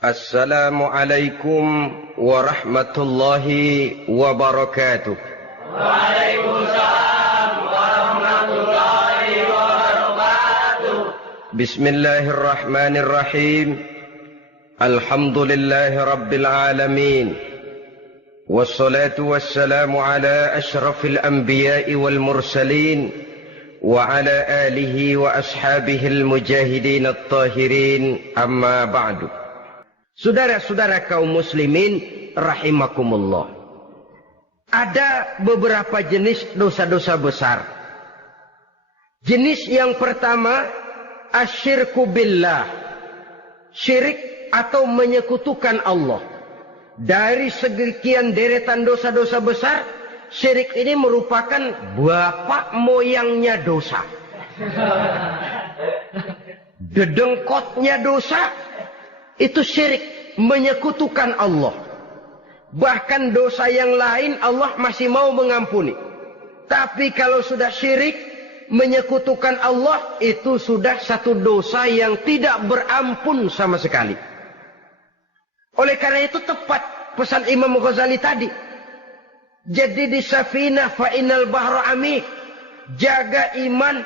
Assalamualaikum warahmatullahi wabarakatuh. Waalaikumsalam warahmatullahi wabarakatuh. Bismillahirrahmanirrahim. Alhamdulillahi rabbil alamin. Wassalatu wassalamu ala ashrafil anbiya'i wal mursalin wa ala alihi wa ashabihil mujahidin at-tahirin, amma ba'du. Saudara-saudara kaum muslimin rahimakumullah. Ada beberapa jenis dosa-dosa besar. Jenis yang pertama, asyirku billah. Syirik atau menyekutukan Allah. Dari sekian deretan dosa-dosa besar, syirik ini merupakan bapak moyangnya dosa. Dedengkotnya dosa. Itu syirik, menyekutukan Allah. Bahkan dosa yang lain Allah masih mau mengampuni. Tapi kalau sudah syirik, menyekutukan Allah, itu sudah satu dosa yang tidak berampun sama sekali. Oleh karena itu tepat pesan Imam Ghazali tadi. Jadi di safinah fa'inal bahra amik. Jaga iman,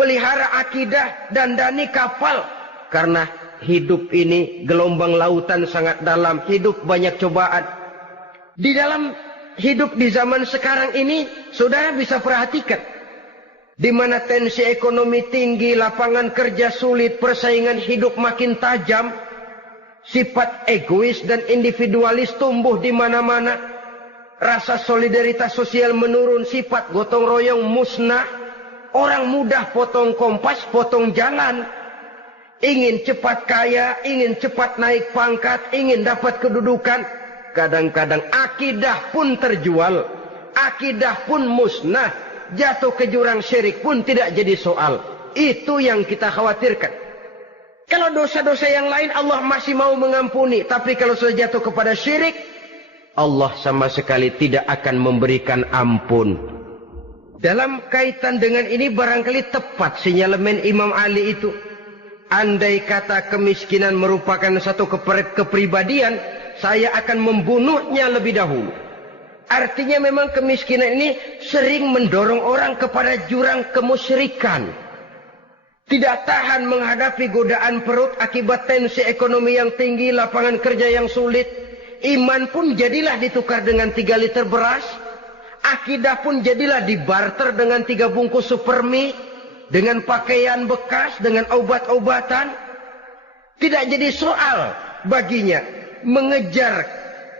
pelihara akidah, dandani kapal. Karena hidup ini gelombang lautan sangat dalam, hidup banyak cobaan. Di dalam hidup di zaman sekarang ini, saudara bisa perhatikan. Di mana tensi ekonomi tinggi, lapangan kerja sulit, persaingan hidup makin tajam, sifat egois dan individualis tumbuh di mana-mana, rasa solidaritas sosial menurun, sifat gotong royong musnah, orang mudah potong kompas, potong jalan. Ingin cepat kaya, ingin cepat naik pangkat, ingin dapat kedudukan. Kadang-kadang akidah pun terjual, akidah pun musnah, jatuh ke jurang syirik pun tidak jadi soal. Itu yang kita khawatirkan. Kalau dosa-dosa yang lain Allah masih mau mengampuni, tapi kalau sudah jatuh kepada syirik, Allah sama sekali tidak akan memberikan ampun. Dalam kaitan dengan ini barangkali tepat sinyalemen Imam Ali itu. Andai kata kemiskinan merupakan satu kepribadian, saya akan membunuhnya lebih dahulu. Artinya memang kemiskinan ini sering mendorong orang kepada jurang kemusyrikan. Tidak tahan menghadapi godaan perut akibat tensi ekonomi yang tinggi, lapangan kerja yang sulit. Iman pun jadilah ditukar dengan 3 liter beras. Akidah pun jadilah dibarter dengan 3 bungkus supermi. Dengan pakaian bekas, dengan obat-obatan. Tidak jadi soal baginya mengejar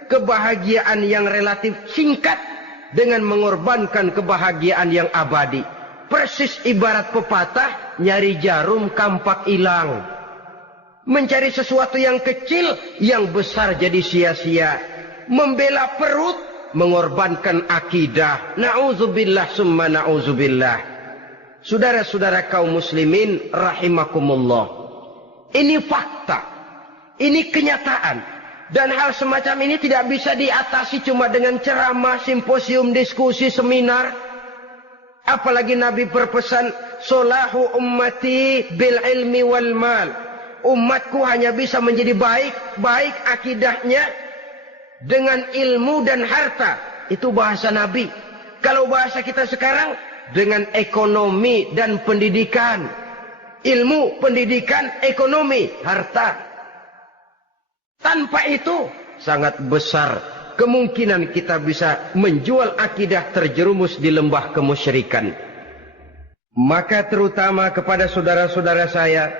kebahagiaan yang relatif singkat dengan mengorbankan kebahagiaan yang abadi. Persis ibarat pepatah, nyari jarum kampak hilang. Mencari sesuatu yang kecil, yang besar jadi sia-sia. Membela perut, mengorbankan akidah. Na'udzubillah summa na'udzubillah. Saudara-saudara kaum muslimin rahimakumullah. Ini fakta. Ini kenyataan. Dan hal semacam ini tidak bisa diatasi cuma dengan ceramah, simposium, diskusi, seminar. Apalagi Nabi berpesan, solahu ummati bil ilmi wal mal. Umatku hanya bisa menjadi baik akidahnya dengan ilmu dan harta. Itu bahasa Nabi. Kalau bahasa kita sekarang, dengan ekonomi dan pendidikan. Ilmu, pendidikan, ekonomi, harta. Tanpa itu sangat besar kemungkinan kita bisa menjual akidah terjerumus di lembah kemusyrikan. Maka terutama kepada saudara-saudara saya,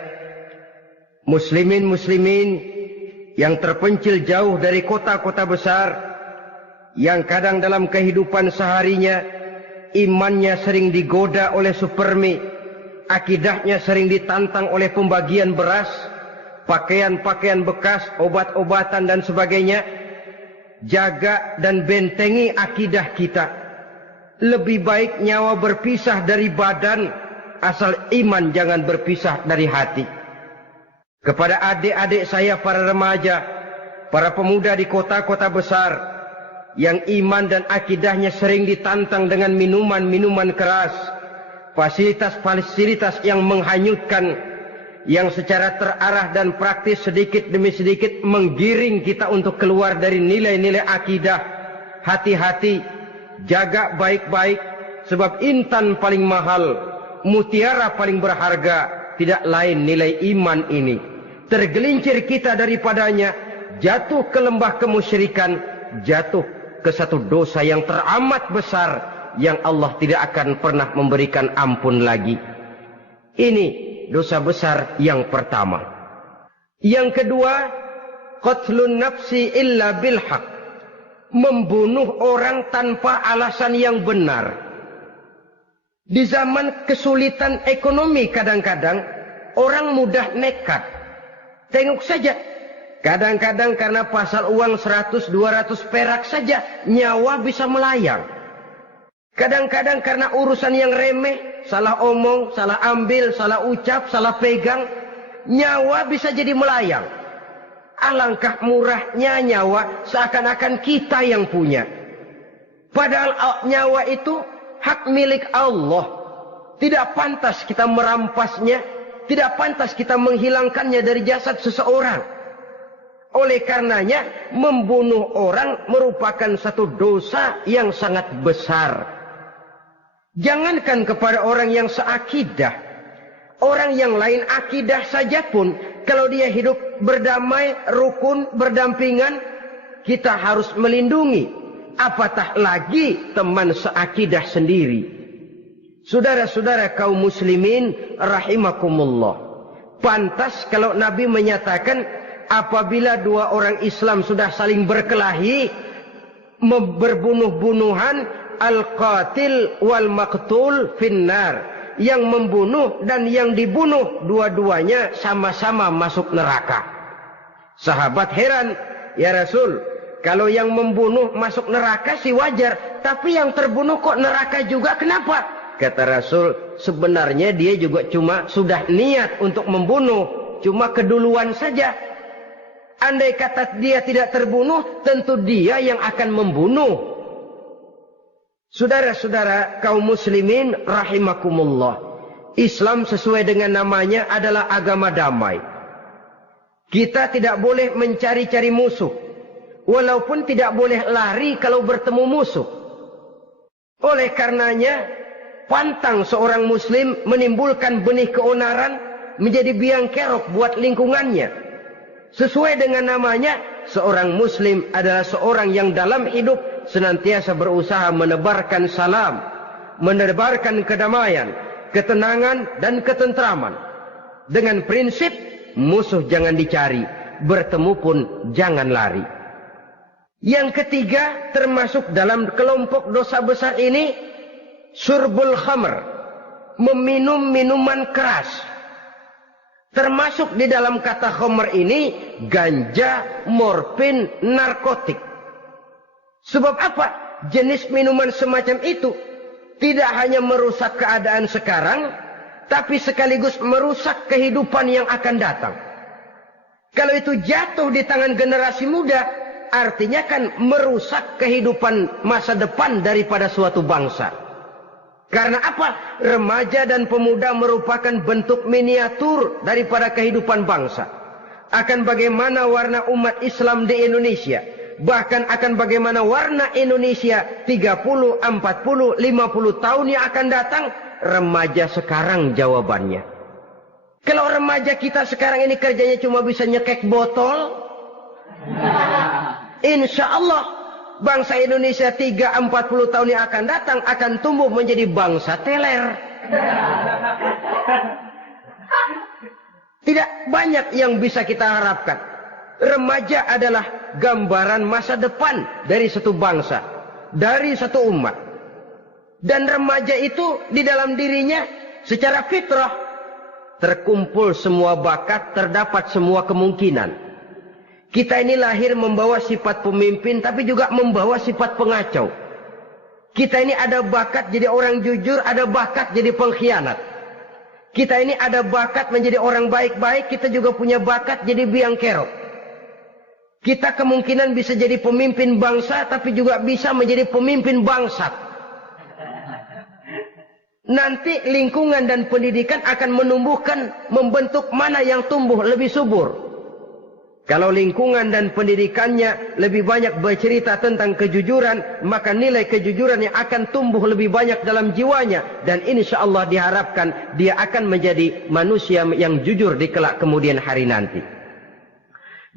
muslimin yang terpencil jauh dari kota-kota besar, yang kadang dalam kehidupan seharinya imannya sering digoda oleh supermi, akidahnya sering ditantang oleh pembagian beras, pakaian-pakaian bekas, obat-obatan dan sebagainya. Jaga dan bentengi akidah kita. Lebih baik nyawa berpisah dari badan, asal iman jangan berpisah dari hati. Kepada adik-adik saya para remaja, para pemuda di kota-kota besar, yang iman dan akidahnya sering ditantang dengan minuman-minuman keras, fasilitas-fasilitas yang menghanyutkan, yang secara terarah dan praktis sedikit demi sedikit menggiring kita untuk keluar dari nilai-nilai akidah. Hati-hati, jaga baik-baik, sebab intan paling mahal, mutiara paling berharga, tidak lain nilai iman ini. Tergelincir kita daripadanya, jatuh ke lembah kemusyrikan, jatuh ke satu dosa yang teramat besar, yang Allah tidak akan pernah memberikan ampun lagi. Ini dosa besar yang pertama. Yang kedua, qatlun nafsi illa bil haq. Membunuh orang tanpa alasan yang benar. Di zaman kesulitan ekonomi kadang-kadang orang mudah nekat. Tengok saja. Kadang-kadang karena pasal uang 100-200 perak saja nyawa bisa melayang. Kadang-kadang karena urusan yang remeh, salah omong, salah ambil, salah ucap, salah pegang, nyawa bisa jadi melayang. Alangkah murahnya nyawa, seakan-akan kita yang punya. Padahal nyawa itu hak milik Allah. Tidak pantas kita merampasnya, tidak pantas kita menghilangkannya dari jasad seseorang. Oleh karenanya, membunuh orang merupakan satu dosa yang sangat besar. Jangankan kepada orang yang seakidah, orang yang lain akidah saja pun, kalau dia hidup berdamai, rukun, berdampingan, kita harus melindungi. Apatah lagi teman seakidah sendiri. Saudara-saudara kaum muslimin rahimakumullah. Pantas kalau Nabi menyatakan, apabila dua orang Islam sudah saling berkelahi, berbunuh-bunuhan, al-qatil wal maqtul finnar. Yang membunuh dan yang dibunuh dua-duanya sama-sama masuk neraka. Sahabat heran, ya Rasul, kalau yang membunuh masuk neraka sih wajar, tapi yang terbunuh kok neraka juga, kenapa? Kata Rasul, sebenarnya dia juga cuma sudah niat untuk membunuh, cuma keduluan saja. Andai kata dia tidak terbunuh, tentu dia yang akan membunuh. Saudara-saudara kaum muslimin rahimakumullah. Islam sesuai dengan namanya adalah agama damai. Kita tidak boleh mencari-cari musuh. Walaupun tidak boleh lari kalau bertemu musuh. Oleh karenanya, pantang seorang muslim menimbulkan benih keonaran menjadi biang kerok buat lingkungannya. Sesuai dengan namanya, seorang muslim adalah seorang yang dalam hidup senantiasa berusaha menebarkan salam, menebarkan kedamaian, ketenangan dan ketentraman. Dengan prinsip musuh jangan dicari, bertemu pun jangan lari. Yang ketiga termasuk dalam kelompok dosa besar ini, syurbul khamr, meminum minuman keras. Termasuk di dalam kata khamr ini ganja, morfin, narkotik. Sebab apa? Jenis minuman semacam itu tidak hanya merusak keadaan sekarang, tapi sekaligus merusak kehidupan yang akan datang. Kalau itu jatuh di tangan generasi muda, artinya kan merusak kehidupan masa depan daripada suatu bangsa. Karena apa? Remaja dan pemuda merupakan bentuk miniatur daripada kehidupan bangsa. Akan bagaimana warna umat Islam di Indonesia, bahkan akan bagaimana warna Indonesia 30, 40, 50 tahun yang akan datang, remaja sekarang jawabannya. Kalau remaja kita sekarang ini kerjanya cuma bisa nyekek botol, insya Allah bangsa Indonesia 30, 40 tahun yang akan datang akan tumbuh menjadi bangsa teler. Tidak banyak yang bisa kita harapkan. Remaja adalah gambaran masa depan dari satu bangsa, dari satu umat. Dan remaja itu di dalam dirinya secara fitrah terkumpul semua bakat, terdapat semua kemungkinan. Kita ini lahir membawa sifat pemimpin, tapi juga membawa sifat pengacau. Kita ini ada bakat jadi orang jujur, ada bakat jadi pengkhianat. Kita ini ada bakat menjadi orang baik-baik, kita juga punya bakat jadi biang kerok. Kita kemungkinan bisa jadi pemimpin bangsa, tapi juga bisa menjadi pemimpin bangsat. Nanti lingkungan dan pendidikan akan menumbuhkan, membentuk mana yang tumbuh lebih subur. Kalau lingkungan dan pendidikannya lebih banyak bercerita tentang kejujuran, maka nilai kejujuran yang akan tumbuh lebih banyak dalam jiwanya. Dan insya Allah diharapkan dia akan menjadi manusia yang jujur di kelak kemudian hari nanti.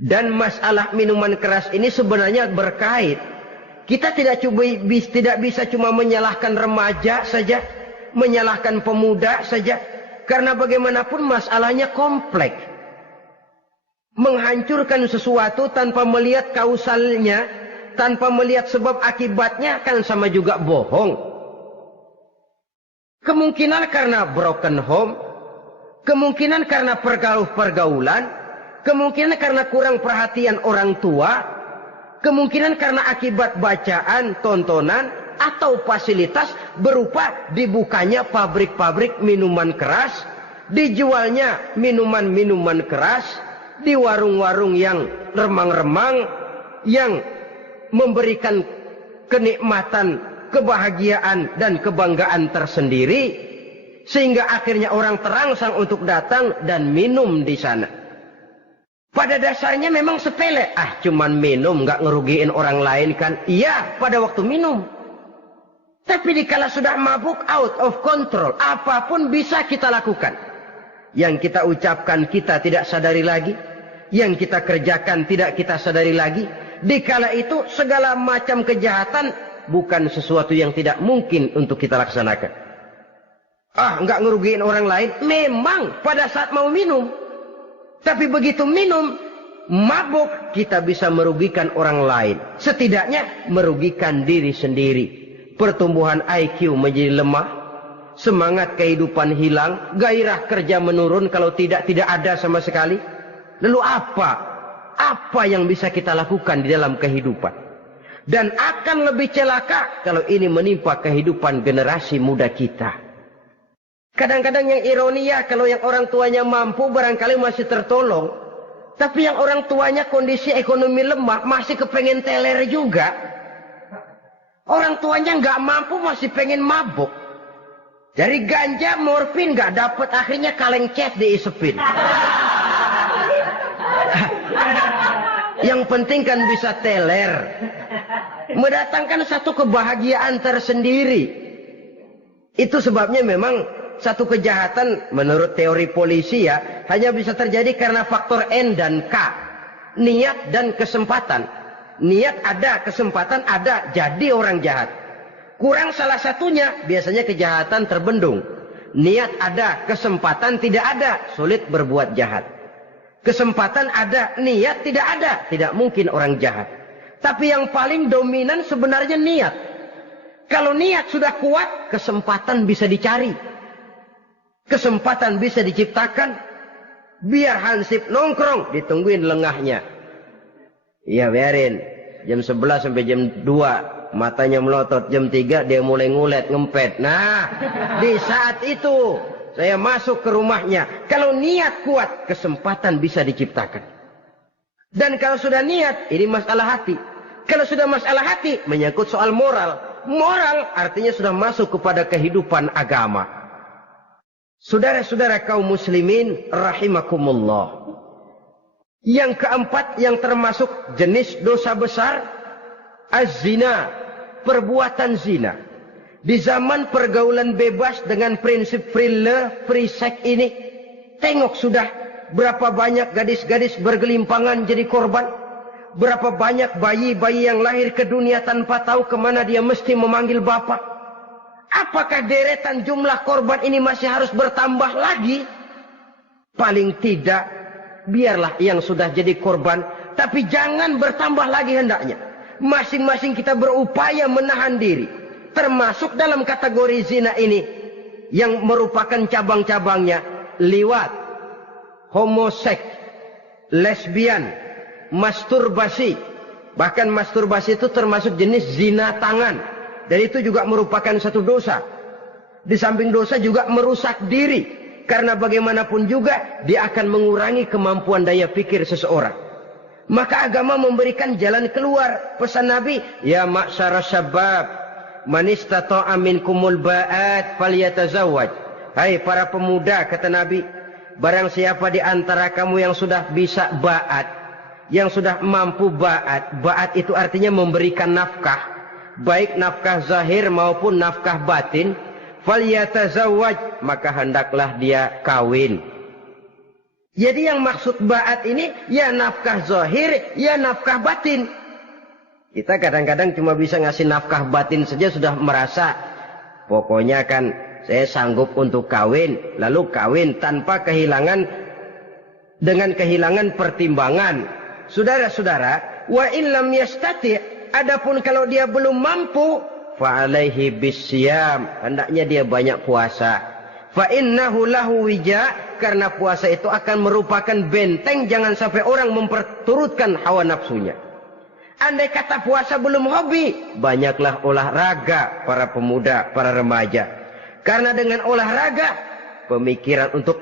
Dan masalah minuman keras ini sebenarnya berkait. Kita tidak bisa cuma menyalahkan remaja saja, menyalahkan pemuda saja, karena bagaimanapun masalahnya kompleks. Menghancurkan sesuatu tanpa melihat kausalnya, tanpa melihat sebab akibatnya, kan sama juga bohong. Kemungkinan karena broken home, kemungkinan karena pergaulan, kemungkinan karena kurang perhatian orang tua, kemungkinan karena akibat bacaan, tontonan, atau fasilitas berupa dibukanya pabrik-pabrik minuman keras, dijualnya minuman-minuman keras, di warung-warung yang remang-remang, yang memberikan kenikmatan, kebahagiaan, dan kebanggaan tersendiri, sehingga akhirnya orang terangsang untuk datang dan minum di sana. Pada dasarnya memang sepele, cuman minum, nggak ngerugiin orang lain kan? Iya, pada waktu minum. Tapi dikala sudah mabuk, out of control, apapun bisa kita lakukan. Yang kita ucapkan kita tidak sadari lagi, yang kita kerjakan tidak kita sadari lagi. Dikala itu segala macam kejahatan bukan sesuatu yang tidak mungkin untuk kita laksanakan. Nggak ngerugiin orang lain, memang pada saat mau minum. Tapi begitu minum, mabuk, kita bisa merugikan orang lain. Setidaknya merugikan diri sendiri. Pertumbuhan IQ menjadi lemah, semangat kehidupan hilang, gairah kerja menurun, kalau tidak ada sama sekali. Lalu apa yang bisa kita lakukan di dalam kehidupan? Dan akan lebih celaka kalau ini menimpa kehidupan generasi muda kita. Kadang-kadang yang ironi ya, kalau yang orang tuanya mampu barangkali masih tertolong, tapi yang orang tuanya kondisi ekonomi lemah masih kepengen teler juga. Orang tuanya nggak mampu masih pengen mabuk. Dari ganja, morfin nggak dapat, akhirnya kaleng cat diisepin. Yang penting kan bisa teler, mendatangkan satu kebahagiaan tersendiri. Itu sebabnya memang satu kejahatan menurut teori polisi ya, hanya bisa terjadi karena faktor N dan K, niat dan kesempatan. Niat ada, kesempatan ada, jadi orang jahat. Kurang salah satunya, biasanya kejahatan terbendung. Niat ada, kesempatan tidak ada, sulit berbuat jahat. Kesempatan ada, niat tidak ada, tidak mungkin orang jahat. Tapi yang paling dominan sebenarnya niat. Kalau niat sudah kuat, kesempatan bisa dicari. Kesempatan bisa diciptakan. Biar Hansip nongkrong, ditungguin lengahnya. Iya biarin, jam 11 sampai jam 2, matanya melotot, jam 3 dia mulai ngulet, ngempet. Nah, di saat itu saya masuk ke rumahnya. Kalau niat kuat, kesempatan bisa diciptakan. Dan kalau sudah niat, ini masalah hati. Kalau sudah masalah hati, menyangkut soal moral. Moral artinya sudah masuk kepada kehidupan agama. Saudara-saudara kaum muslimin rahimakumullah. Yang keempat yang termasuk jenis dosa besar, az-zina, perbuatan zina. Di zaman pergaulan bebas dengan prinsip free love, free sex ini, tengok sudah berapa banyak gadis-gadis bergelimpangan jadi korban. Berapa banyak bayi-bayi yang lahir ke dunia tanpa tahu kemana dia mesti memanggil bapak. Apakah deretan jumlah korban ini masih harus bertambah lagi? Paling tidak, biarlah yang sudah jadi korban, tapi jangan bertambah lagi hendaknya. Masing-masing kita berupaya menahan diri, termasuk dalam kategori zina ini, yang merupakan cabang-cabangnya liwat, homoseks, lesbian, masturbasi. Bahkan masturbasi itu termasuk jenis zina tangan, dan itu juga merupakan satu dosa. Di samping dosa juga merusak diri. Karena bagaimanapun juga dia akan mengurangi kemampuan daya pikir seseorang. Maka agama memberikan jalan keluar. Pesan Nabi, ya ma'syara syabab, Man istata'a minkumul ba'at falyatazawwaj. Hai para pemuda, kata Nabi, barang siapa di antara kamu yang sudah bisa ba'at, yang sudah mampu ba'at. Ba'at itu artinya memberikan nafkah, baik nafkah zahir maupun nafkah batin. Falyatazawwaj, maka hendaklah dia kawin. Jadi yang maksud ba'at ini ya nafkah zahir, ya nafkah batin. Kita kadang-kadang cuma bisa ngasih nafkah batin saja sudah merasa pokoknya kan saya sanggup untuk kawin, lalu kawin tanpa kehilangan, dengan kehilangan pertimbangan. Saudara-saudara, wa illam yastati', adapun kalau dia belum mampu, fa alaihi bisyam, hendaknya dia banyak puasa. Fa innahu lahu wija, karena puasa itu akan merupakan benteng jangan sampai orang memperturutkan hawa nafsunya. Andai kata puasa belum hobi, banyaklah olahraga para pemuda, para remaja. Karena dengan olahraga, pemikiran untuk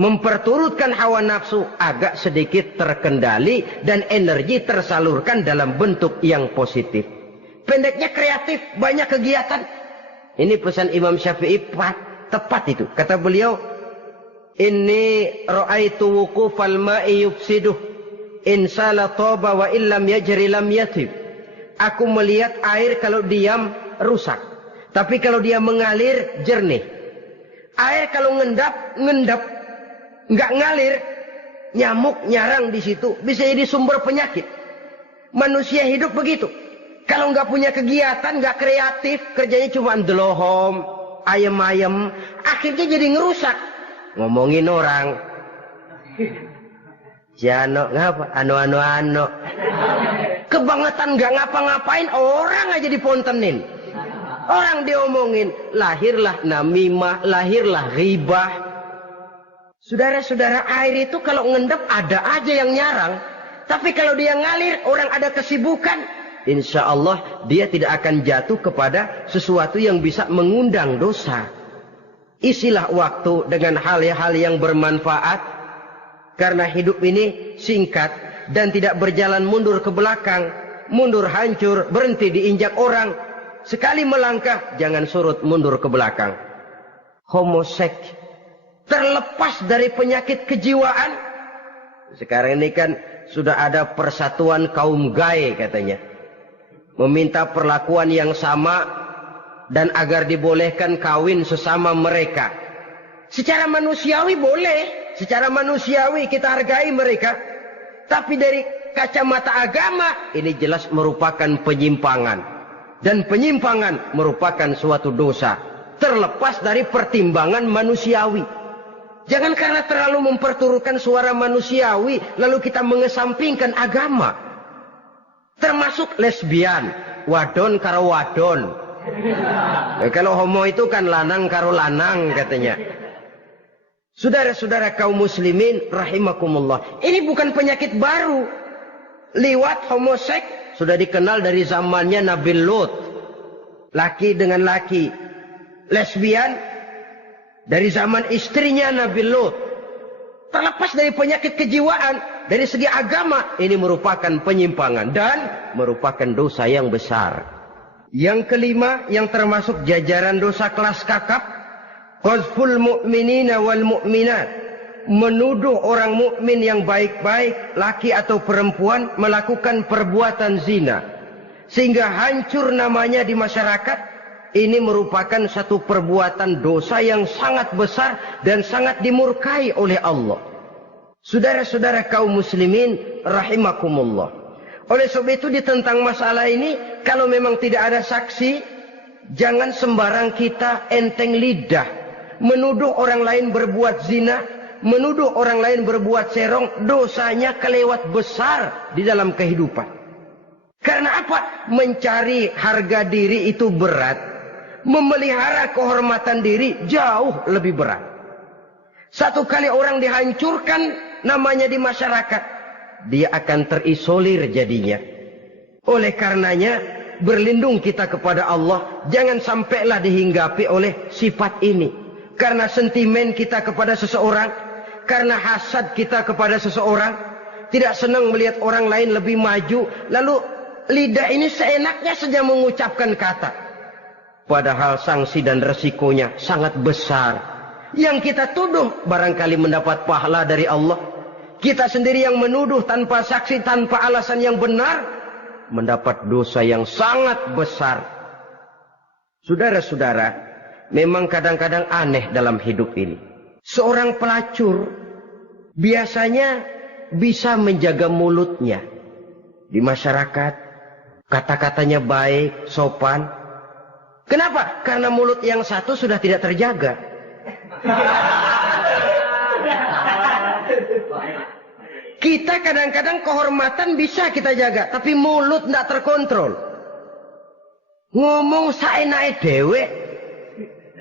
memperturutkan hawa nafsu agak sedikit terkendali dan energi tersalurkan dalam bentuk yang positif. Pendeknya kreatif, banyak kegiatan. Ini pesan Imam Syafi'i tepat itu. Kata beliau, inni ra'aitu wuqufal ma'i yufsiduh. Insala toba wa illam yajri lam yatib. Aku melihat air kalau diam rusak, tapi kalau dia mengalir jernih. Air kalau ngendap, nggak ngalir, nyamuk nyarang di situ, bisa jadi sumber penyakit. Manusia hidup begitu. Kalau nggak punya kegiatan, nggak kreatif, kerjanya cuma delohom, ayam-ayam, akhirnya jadi ngerusak. Ngomongin orang. Jano ngapa? Ano. Kebangetan nggak ngapa-ngapain, orang aja dipontenin. Orang diomongin, lahirlah namimah, lahirlah ghibah. Saudara-saudara, air itu kalau ngendap ada aja yang nyarang. Tapi kalau dia ngalir, orang ada kesibukan, insya Allah dia tidak akan jatuh kepada sesuatu yang bisa mengundang dosa. Isilah waktu dengan hal-hal yang bermanfaat. Karena hidup ini singkat dan tidak berjalan mundur ke belakang. Mundur hancur, berhenti diinjak orang. Sekali melangkah, jangan surut mundur ke belakang. Homoseks, terlepas dari penyakit kejiwaan. Sekarang ini kan sudah ada persatuan kaum gay katanya. Meminta perlakuan yang sama dan agar dibolehkan kawin sesama mereka. Secara manusiawi boleh. Secara manusiawi kita hargai mereka. Tapi dari kacamata agama, ini jelas merupakan penyimpangan. Dan penyimpangan merupakan suatu dosa. Terlepas dari pertimbangan manusiawi. Jangan karena terlalu memperturutkan suara manusiawi, lalu kita mengesampingkan agama. Termasuk lesbian. Wadon karo wadon. Kalau homo itu kan lanang karo lanang katanya. Saudara-saudara kaum muslimin rahimakumullah. Ini bukan penyakit baru. Liwat, homoseks sudah dikenal dari zamannya Nabi Lut. Laki dengan laki. Lesbian dari zaman istrinya Nabi Lut. Terlepas dari penyakit kejiwaan, dari segi agama, ini merupakan penyimpangan dan merupakan dosa yang besar. Yang kelima, yang termasuk jajaran dosa kelas kakap, qazful mu'minina wal mu'minat, menuduh orang mukmin yang baik-baik, laki atau perempuan, melakukan perbuatan zina sehingga hancur namanya di masyarakat. Ini merupakan satu perbuatan dosa yang sangat besar dan sangat dimurkai oleh Allah. Saudara-saudara kaum muslimin rahimakumullah. Oleh sebab itu di tentang masalah ini, kalau memang tidak ada saksi, jangan sembarang kita enteng lidah menuduh orang lain berbuat zina, menuduh orang lain berbuat serong. Dosanya kelewat besar di dalam kehidupan. Karena apa? Mencari harga diri itu berat. Memelihara kehormatan diri jauh lebih berat. Satu kali orang dihancurkan namanya di masyarakat, dia akan terisolir jadinya. Oleh karenanya, berlindung kita kepada Allah, jangan sampailah dihinggapi oleh sifat ini. Karena sentimen kita kepada seseorang, karena hasad kita kepada seseorang, tidak senang melihat orang lain lebih maju, lalu lidah ini seenaknya saja mengucapkan kata. Padahal sanksi dan resikonya sangat besar. Yang kita tuduh barangkali mendapat pahala dari Allah. Kita sendiri yang menuduh tanpa saksi, tanpa alasan yang benar, mendapat dosa yang sangat besar. Saudara-saudara, memang kadang-kadang aneh dalam hidup ini. Seorang pelacur biasanya bisa menjaga mulutnya di masyarakat, kata-katanya baik, sopan. Kenapa? Karena mulut yang satu sudah tidak terjaga. Kita kadang-kadang kehormatan bisa kita jaga, tapi mulut tidak terkontrol. Ngomong saenake dewe,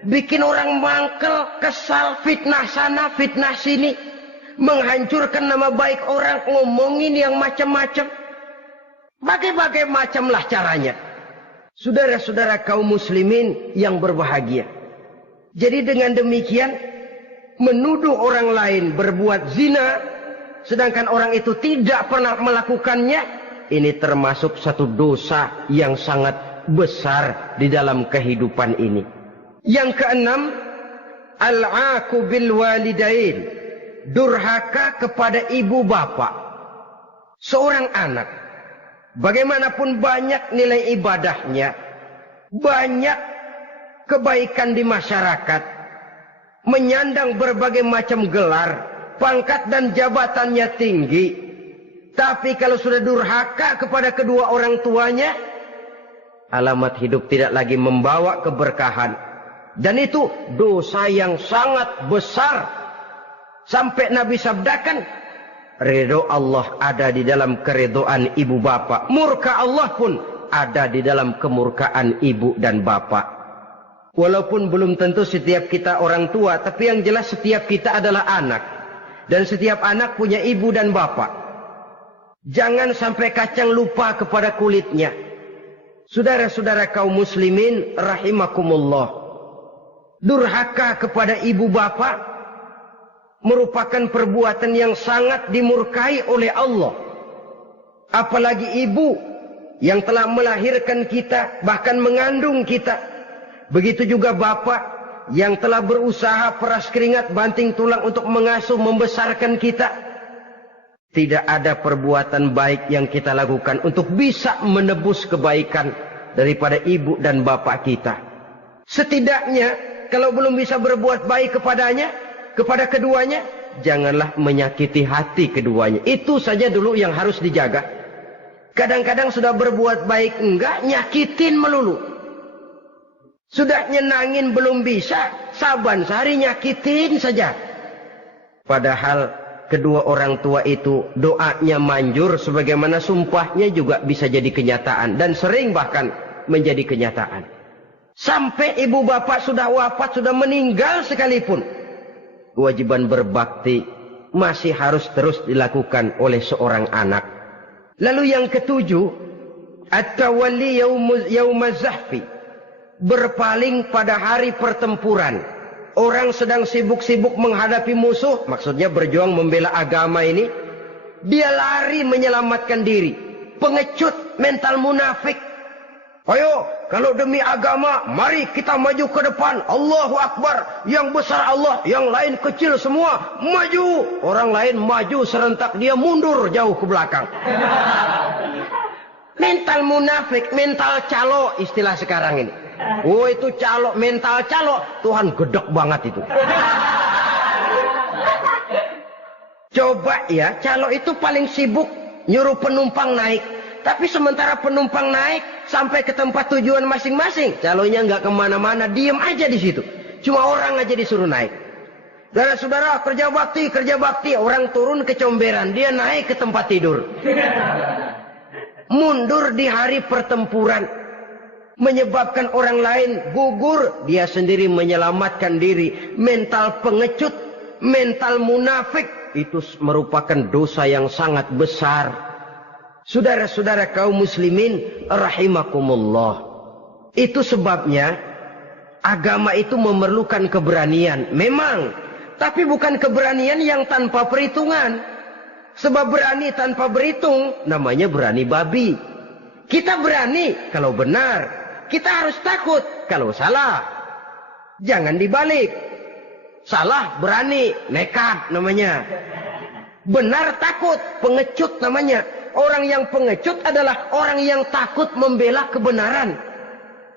bikin orang mangkel, kesal, fitnah sana, fitnah sini, menghancurkan nama baik orang, ngomongin yang macam-macam. Bagai-bagai macamlah caranya. Saudara-saudara kaum muslimin yang berbahagia. Jadi dengan demikian, menuduh orang lain berbuat zina, sedangkan orang itu tidak pernah melakukannya, ini termasuk satu dosa yang sangat besar di dalam kehidupan ini. Yang keenam, al-'aqu bil walidain, durhaka kepada ibu bapak. Seorang anak, bagaimanapun banyak nilai ibadahnya, banyak kebaikan di masyarakat, menyandang berbagai macam gelar, pangkat dan jabatannya tinggi, tapi kalau sudah durhaka kepada kedua orang tuanya, alamat hidup tidak lagi membawa keberkahan. Dan itu dosa yang sangat besar. Sampai Nabi sabdakan, ridho Allah ada di dalam keridhaan ibu bapak. Murka Allah pun ada di dalam kemurkaan ibu dan bapak. Walaupun belum tentu setiap kita orang tua, tapi yang jelas setiap kita adalah anak. Dan setiap anak punya ibu dan bapak. Jangan sampai kacang lupa kepada kulitnya. Saudara-saudara kaum muslimin rahimakumullah. Durhaka kepada ibu bapak merupakan perbuatan yang sangat dimurkai oleh Allah. Apalagi ibu yang telah melahirkan kita, bahkan mengandung kita. Begitu juga bapak yang telah berusaha peras keringat banting tulang untuk mengasuh membesarkan kita. Tidak ada perbuatan baik yang kita lakukan untuk bisa menebus kebaikan daripada ibu dan bapak kita. Setidaknya kalau belum bisa berbuat baik kepadanya, kepada keduanya, janganlah menyakiti hati keduanya. Itu saja dulu yang harus dijaga. Kadang-kadang sudah berbuat baik enggak, nyakitin melulu. Sudah nyenangin belum bisa, saban sehari nyakitin saja. Padahal kedua orang tua itu doanya manjur, sebagaimana sumpahnya juga bisa jadi kenyataan. Dan sering bahkan menjadi kenyataan. Sampai ibu bapak sudah wafat, sudah meninggal sekalipun, kewajiban berbakti masih harus terus dilakukan oleh seorang anak. Lalu yang ketujuh, at-tawalli yaumaz zahfi, berpaling pada hari pertempuran. Orang sedang sibuk-sibuk menghadapi musuh, maksudnya berjuang membela agama ini, dia lari menyelamatkan diri. Pengecut, mental munafik. Ayo, kalau demi agama, mari kita maju ke depan. Allahu Akbar. Yang besar Allah, yang lain kecil semua. Maju. Orang lain maju serentak, dia mundur jauh ke belakang. Mental munafik, mental calo istilah sekarang ini. Oh itu calo, mental calo. Tuhan gedek banget itu. Coba ya, calo itu paling sibuk nyuruh penumpang naik. Tapi sementara penumpang naik sampai ke tempat tujuan masing-masing, calonya nggak kemana-mana, diem aja di situ. Cuma orang aja disuruh naik. Saudara-saudara, kerja bakti, orang turun ke comberan, dia naik ke tempat tidur. Mundur di hari pertempuran, menyebabkan orang lain gugur, dia sendiri menyelamatkan diri. Mental pengecut, mental munafik, itu merupakan dosa yang sangat besar. Saudara-saudara kaum muslimin rahimakumullah. Itu sebabnya agama itu memerlukan keberanian. Memang, tapi bukan keberanian yang tanpa perhitungan. Sebab berani tanpa berhitung namanya berani babi. Kita berani kalau benar, kita harus takut. Kalau salah, jangan dibalik. Salah berani, nekat namanya. Benar takut, pengecut namanya. Orang yang pengecut adalah orang yang takut membela kebenaran.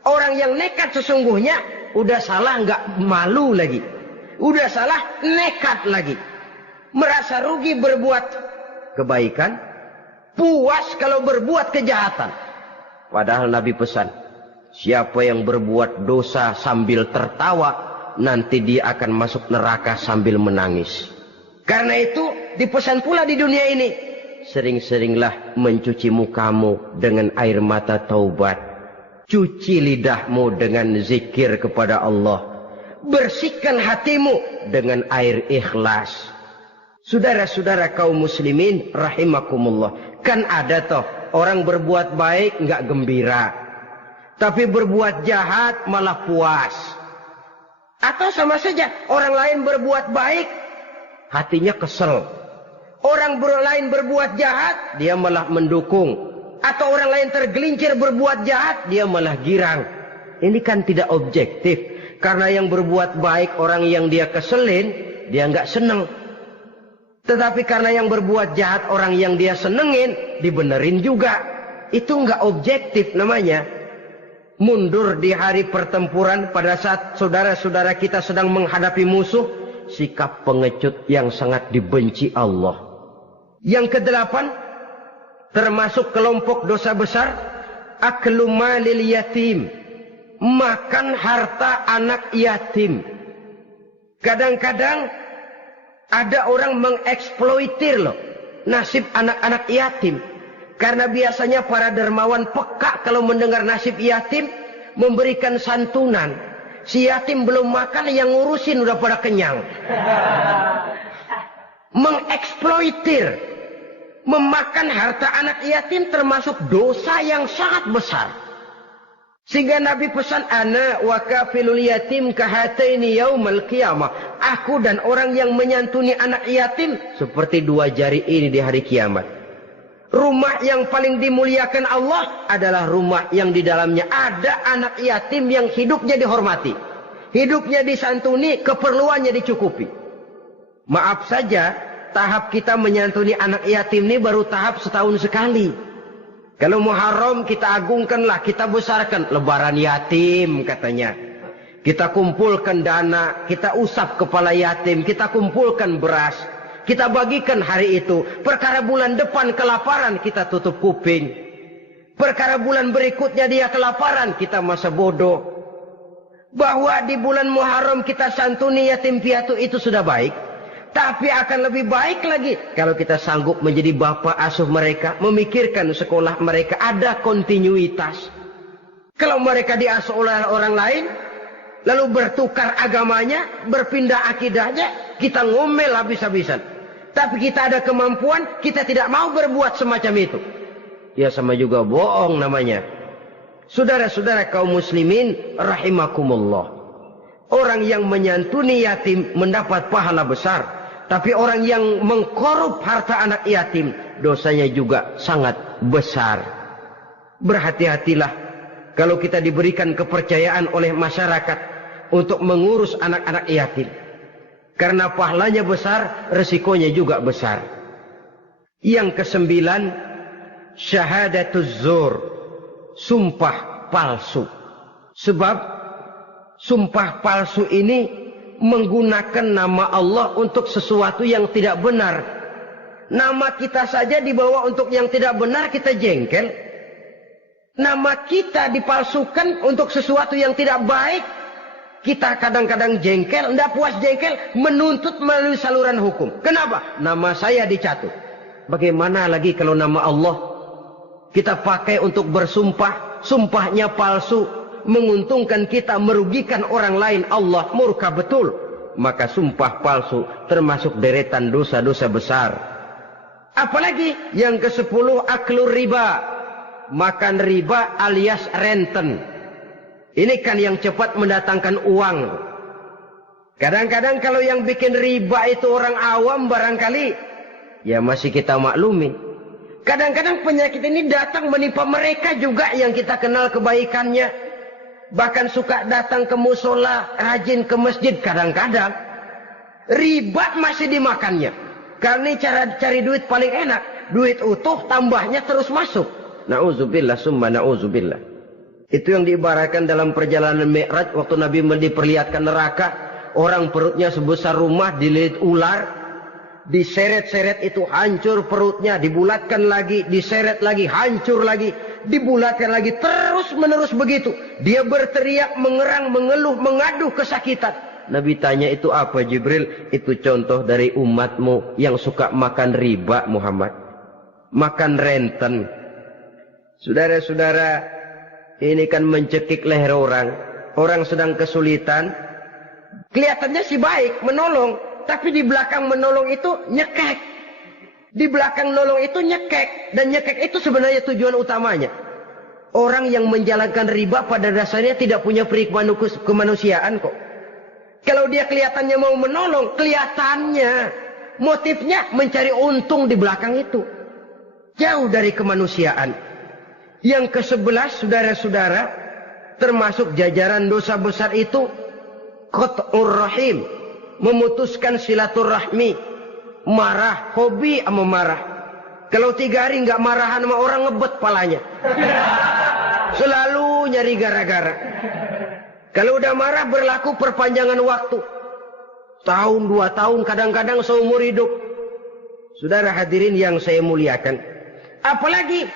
Orang yang nekat sesungguhnya, udah salah nggak malu lagi. Udah salah, nekat lagi. Merasa rugi berbuat kebaikan, puas kalau berbuat kejahatan. Padahal Nabi pesan, siapa yang berbuat dosa sambil tertawa, nanti dia akan masuk neraka sambil menangis. Karena itu dipesan pula di dunia ini, sering-seringlah mencuci mukamu dengan air mata taubat. Cuci lidahmu dengan zikir kepada Allah. Bersihkan hatimu dengan air ikhlas. Saudara-saudara kaum muslimin rahimakumullah. Kan ada toh orang berbuat baik nggak gembira. Tapi berbuat jahat malah puas. Atau sama saja orang lain berbuat baik, hatinya kesel. Orang lain berbuat jahat, dia malah mendukung. Atau orang lain tergelincir berbuat jahat, dia malah girang. Ini kan tidak objektif. Karena yang berbuat baik, orang yang dia keselin, dia nggak seneng. Tetapi karena yang berbuat jahat, orang yang dia senengin, dibenerin juga. Itu nggak objektif namanya. Mundur di hari pertempuran pada saat saudara-saudara kita sedang menghadapi musuh, sikap pengecut yang sangat dibenci Allah. Yang kedelapan, termasuk kelompok dosa besar, aklu malil yatim, makan harta anak yatim. Kadang-kadang ada orang mengeksploitir loh nasib anak-anak yatim. Karena biasanya para dermawan peka kalau mendengar nasib yatim, memberikan santunan. Si yatim belum makan, yang ngurusin udah pada kenyang. Mengeksploitir, memakan harta anak yatim termasuk dosa yang sangat besar. Sehingga Nabi pesan, ana wa kafilul yatim kahataini yaumal qiyamah. Aku dan orang yang menyantuni anak yatim seperti dua jari ini di hari kiamat. Rumah yang paling dimuliakan Allah adalah rumah yang di dalamnya ada anak yatim yang hidupnya dihormati. Hidupnya disantuni, keperluannya dicukupi. Maaf saja, tahap kita menyantuni anak yatim ini baru tahap setahun sekali. Kalau Muharram kita agungkanlah, kita besarkan. Lebaran yatim katanya. Kita kumpulkan dana, kita usap kepala yatim, kita kumpulkan beras. Kita bagikan hari itu. Perkara bulan depan kelaparan, kita tutup kuping. Perkara bulan berikutnya dia kelaparan, kita masa bodoh. Bahwa di bulan Muharram kita santuni yatim piatu itu sudah baik. Tapi akan lebih baik lagi kalau kita sanggup menjadi bapak asuh mereka, memikirkan sekolah mereka, ada kontinuitas. Kalau mereka diasuh oleh orang lain, lalu bertukar agamanya, berpindah akidahnya, kita ngomel habis-habisan. Tapi kita ada kemampuan, kita tidak mau berbuat semacam itu. Ya sama juga bohong namanya. Saudara-saudara kaum muslimin rahimakumullah. Orang yang menyantuni yatim mendapat pahala besar. Tapi orang yang mengkorup harta anak yatim, dosanya juga sangat besar. Berhati-hatilah kalau kita diberikan kepercayaan oleh masyarakat untuk mengurus anak-anak yatim. Karena pahalanya besar, resikonya juga besar. Yang kesembilan, syahadatuz zur, sumpah palsu. Sebab sumpah palsu ini menggunakan nama Allah untuk sesuatu yang tidak benar. Nama kita saja dibawa untuk yang tidak benar, kita jengkel. Nama kita dipalsukan untuk sesuatu yang tidak baik, kita kadang-kadang jengkel, tidak puas jengkel, menuntut melalui saluran hukum. Kenapa? Nama saya dicatut. Bagaimana lagi kalau nama Allah kita pakai untuk bersumpah, sumpahnya palsu, menguntungkan kita, merugikan orang lain, Allah murka betul. Maka sumpah palsu termasuk deretan dosa-dosa besar. Apalagi yang ke-10, aklu riba, makan riba alias renten. Ini kan yang cepat mendatangkan uang. Kadang-kadang kalau yang bikin riba itu orang awam barangkali, ya masih kita maklumi. Kadang-kadang penyakit ini datang menimpa mereka juga yang kita kenal kebaikannya. Bahkan suka datang ke musola, rajin ke masjid kadang-kadang. Riba masih dimakannya. Karena cara cari duit paling enak. Duit utuh tambahnya terus masuk. Na'udzubillah summa na'udzubillah. Itu yang diibaratkan dalam perjalanan Mi'raj. Waktu Nabi diperlihatkan neraka. Orang perutnya sebesar rumah dililit ular. Diseret-seret itu hancur perutnya. Dibulatkan lagi, diseret lagi, hancur lagi. Dibulatkan lagi, terus menerus begitu. Dia berteriak, mengerang, mengeluh, mengaduh kesakitan. Nabi tanya, itu apa Jibril? Itu contoh dari umatmu yang suka makan riba Muhammad. Makan renten. Saudara-saudara, ini kan mencekik leher orang. Orang sedang kesulitan. Kelihatannya sih baik, menolong. Tapi di belakang menolong itu nyekek. Di belakang nolong itu nyekek. Dan nyekek itu sebenarnya tujuan utamanya. Orang yang menjalankan riba pada dasarnya tidak punya perikmahan kemanusiaan kok. Kalau dia kelihatannya mau menolong, kelihatannya motifnya mencari untung di belakang itu. Jauh dari kemanusiaan. Yang ke-11, saudara-saudara, termasuk jajaran dosa besar itu, qat'ur rahim. Memutuskan silaturahmi. Marah, hobi sama marah. Kalau 3 hari nggak marahan sama orang, ngebet palanya. Selalu nyari gara-gara. Kalau udah marah berlaku perpanjangan waktu. Tahun, 2 tahun, kadang-kadang seumur hidup. Saudara hadirin yang saya muliakan. Apalagi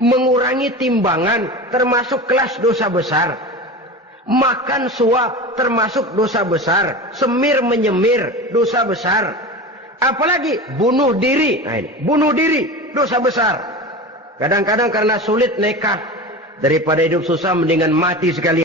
mengurangi timbangan termasuk kelas dosa besar. Makan suap termasuk dosa besar. Semir menyemir dosa besar. Apalagi bunuh diri. Nah ini, bunuh diri dosa besar. Kadang-kadang karena sulit nekat. Daripada hidup susah mendingan mati sekali.